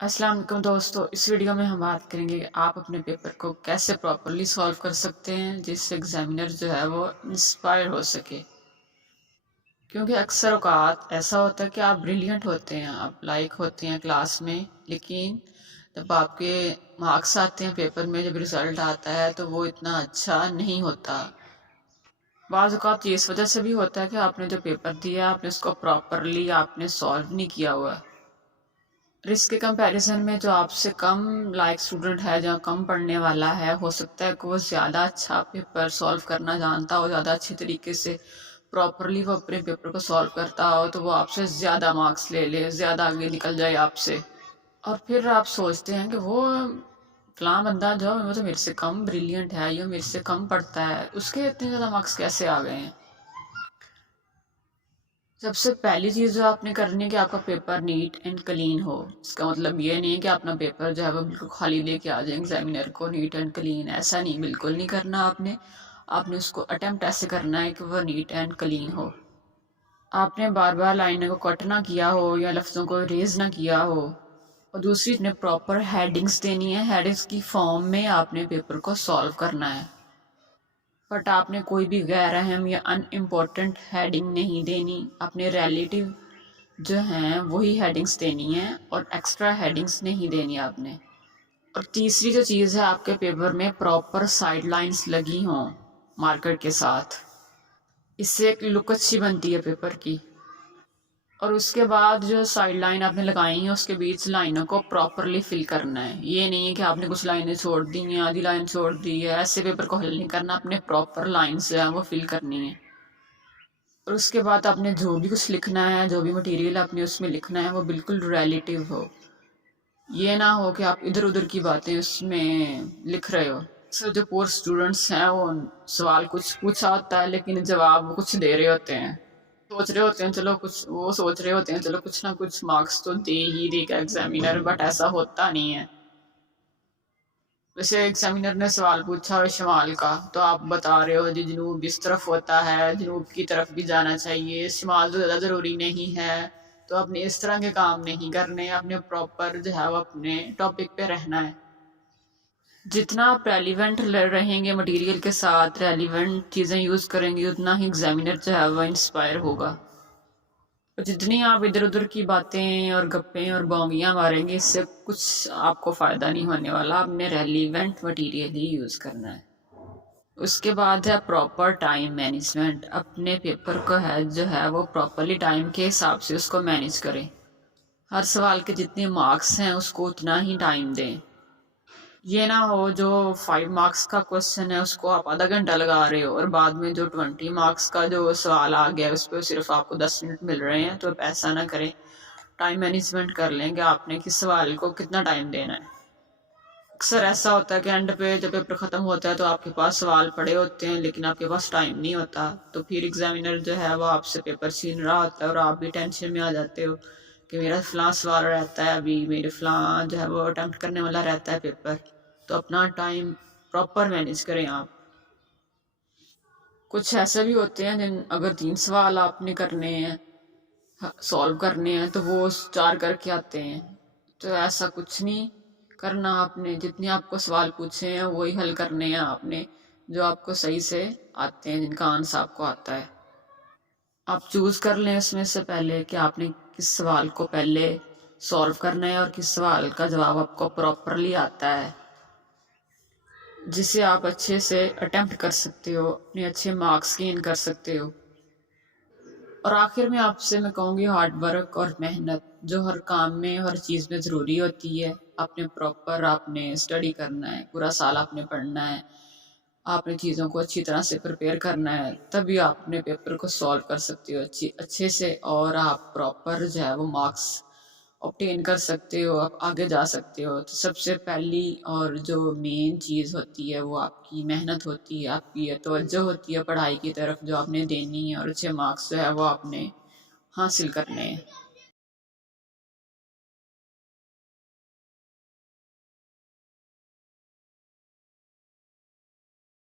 अस्सलाम वालेकुम दोस्तों, इस वीडियो में हम बात करेंगे कि आप अपने पेपर को कैसे प्रॉपरली सॉल्व कर सकते हैं जिससे एग्जामिनर जो है वो इंस्पायर हो सके। क्योंकि अक्सर औकात ऐसा होता है कि आप ब्रिलियंट होते हैं, आप लाइक होते हैं क्लास में, लेकिन जब आपके मार्क्स आते हैं पेपर में, जब रिजल्ट आता है तो वो इतना अच्छा नहीं होता। बाज़ औक़ात ये इस वजह से भी होता है कि आपने जो पेपर दिया आपने उसको प्रॉपरली आपने सॉल्व नहीं किया हुआ। रिस्क के कंपैरिजन में जो आपसे कम लाइक स्टूडेंट है, जो कम पढ़ने वाला है, हो सकता है कि वो ज़्यादा अच्छा पेपर सॉल्व करना जानता हो, ज़्यादा अच्छे तरीके से प्रॉपरली वो अपने पेपर को सॉल्व करता हो, तो वो आपसे ज़्यादा मार्क्स ले ले, ज़्यादा आगे निकल जाए आपसे। और फिर आप सोचते हैं कि वो फलां बंदा जो वो तो मेरे से कम ब्रिलियंट है, ये मेरे से कम पढ़ता है, उसके इतने ज़्यादा मार्क्स कैसे आ गए हैं। सबसे पहली चीज़ जो आपने करनी है कि आपका पेपर नीट एंड क्लीन हो। इसका मतलब ये नहीं है कि अपना पेपर जो है वो बिल्कुल खाली लेके आ जाए एग्जामिनर को, नीट एंड क्लीन, ऐसा नहीं, बिल्कुल नहीं करना आपने। आपने उसको अटेम्प्ट ऐसे करना है कि वह नीट एंड क्लीन हो। आपने बार बार लाइनों को कट ना किया हो या लफ्ज़ों को रेज ना किया हो। और दूसरी ने प्रॉपर हेडिंग्स देनी है, हेडिंग्स की फॉर्म में आपने पेपर को सॉल्व करना है। बट आपने कोई भी गैर अहम या अनइम्पॉर्टेंट हेडिंग नहीं देनी, अपने रिलेटिव जो हैं वही हेडिंग्स देनी है और एक्स्ट्रा हेडिंग्स नहीं देनी आपने। और तीसरी जो चीज़ है, आपके पेपर में प्रॉपर साइड लाइन्स लगी हों मार्कर के साथ, इससे एक लुक अच्छी बनती है पेपर की। और उसके बाद जो साइड लाइन आपने लगाई है उसके बीच लाइनों को प्रॉपरली फिल करना है। ये नहीं है कि आपने कुछ लाइनें छोड़ दी हैं, आधी लाइन छोड़ दी है, ऐसे पेपर को हल नहीं करना, अपने प्रॉपर लाइन्स जो है वो फिल करनी है। और उसके बाद आपने जो भी कुछ लिखना है, जो भी मटेरियल आपने उसमें लिखना है वो बिल्कुल रिलेटिव हो। ये ना हो कि आप इधर उधर की बातें उसमें लिख रहे हो। सर जो पोर स्टूडेंट्स हैं वो सवाल कुछ पूछा होता है लेकिन जवाब वो कुछ दे रहे होते हैं, सोच रहे होते हैं चलो कुछ, वो सोच रहे होते हैं चलो कुछ ना कुछ मार्क्स तो दे ही देगा एग्जामिनर, बट ऐसा होता नहीं है। वैसे एग्जामिनर ने सवाल पूछा है शमाल का, तो आप बता रहे हो जी जनूब इस तरफ होता है, जनूब की तरफ भी जाना चाहिए, शमाल तो ज़्यादा ज़रूरी नहीं है। तो आपने इस तरह के काम नहीं करने, आपने प्रॉपर जो है वो अपने टॉपिक पे रहना है। जितना आप रेलिवेंट रहेंगे मटेरियल के साथ, रेलिवेंट चीज़ें यूज़ करेंगे, उतना ही एग्जामिनर जो है वो इंस्पायर होगा। जितनी आप इधर उधर की बातें और गप्पें और बोंगियां मारेंगे, इससे कुछ आपको फ़ायदा नहीं होने वाला। आपने रेलिवेंट मटेरियल ही यूज़ करना है। उसके बाद है प्रॉपर टाइम मैनेजमेंट। अपने पेपर को है जो है वो प्रॉपरली टाइम के हिसाब से उसको मैनेज करें। हर सवाल के जितने मार्क्स हैं उसको उतना ही टाइम दें। ये ना हो जो 5 मार्क्स का क्वेश्चन है उसको आप आधा घंटा लगा रहे हो और बाद में जो 20 मार्क्स का जो सवाल आ गया उस पर सिर्फ आपको 10 मिनट मिल रहे हैं। तो आप ऐसा ना करें, टाइम मैनेजमेंट कर लें कि आपने किस सवाल को कितना टाइम देना है। अक्सर ऐसा होता है कि एंड पे जब पेपर ख़त्म होता है तो आपके पास सवाल पड़े होते हैं लेकिन आपके पास टाइम नहीं होता, तो फिर एग्जामिनर जो है वो आपसे पेपर छीन रहा होता है और आप भी टेंशन में आ जाते हो कि मेरा फ़लाँ सवाल रहता है, अभी मेरे फ़लाँ जो है वो अटैम्प्ट करने वाला रहता है पेपर। तो अपना टाइम प्रॉपर मैनेज करें आप। कुछ ऐसे भी होते हैं जिन अगर 3 सवाल आपने करने हैं, सॉल्व करने हैं, तो वो 4 करके आते हैं। तो ऐसा कुछ नहीं करना, आपने जितने आपको सवाल पूछे हैं वही हल करने हैं आपने, जो आपको सही से आते हैं, जिनका आंसर आपको आता है। आप चूज़ कर लें इसमें से पहले कि आपने किस सवाल को पहले सॉल्व करना है और किस सवाल का जवाब आपको प्रॉपरली आता है, जिसे आप अच्छे से अटेम्प्ट कर सकते हो, अपने अच्छे मार्क्स गेन कर सकते हो। और आखिर में आपसे मैं कहूँगी हार्ड वर्क और मेहनत जो हर काम में हर चीज़ में ज़रूरी होती है। आपने प्रॉपर आपने स्टडी करना है, पूरा साल आपने पढ़ना है, आपने चीज़ों को अच्छी तरह से प्रिपेयर करना है, तभी आप अपने पेपर को सॉल्व कर सकते हो अच्छे से, और आप प्रॉपर जो है वो मार्क्स ऑब्टेन कर सकते हो, आप आगे जा सकते हो। तो सबसे पहली और जो मेन चीज़ होती है वो आपकी मेहनत होती है, आपकी तवज्जो होती है पढ़ाई की तरफ जो आपने देनी है, और अच्छे मार्क्स जो है वो आपने हासिल करने हैं।